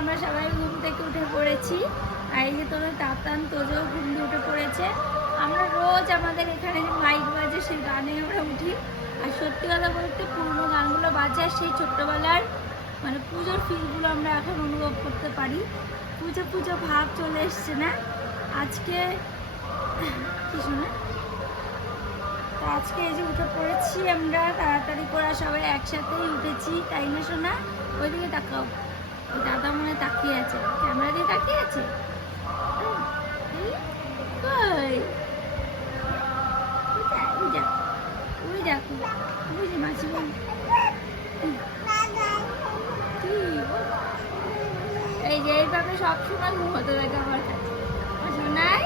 আমরা সবাই ঘুম থেকে উঠে পড়েছি। আর এই যে তোদের তাতান তোজও ঘুম দিয়ে উঠে পড়েছে। আমরা রোজ আমাদের এখানে যে মাইক বাজে সেই গানে আমরা উঠি। আর সত্যি কথা বলতে পুরনো গানগুলো বাজে, আর সেই ছোট্টবেলার মানে পুজোর ফিলগুলো আমরা এখন অনুভব করতে পারি। পুজো পুজো ভাব চলে এসছে না আজকে? কি শোনা, তো আজকে এই যে উঠে পড়েছি আমরা তাড়াতাড়ি করে, সবাই একসাথেই উঠেছি, তাই না শোনা? ওইদিকে তাকাও, ওই দাদা মনে তাকিয়ে আছে, ক্যামেরা দিয়ে তাকিয়ে আছে। কই? ওই দেখ, ওই দেখ, ওই যে মাছি বোন। এই যে এইভাবে সবসময় ঘুমোতে থাকে আমার কাছে, শোনায়।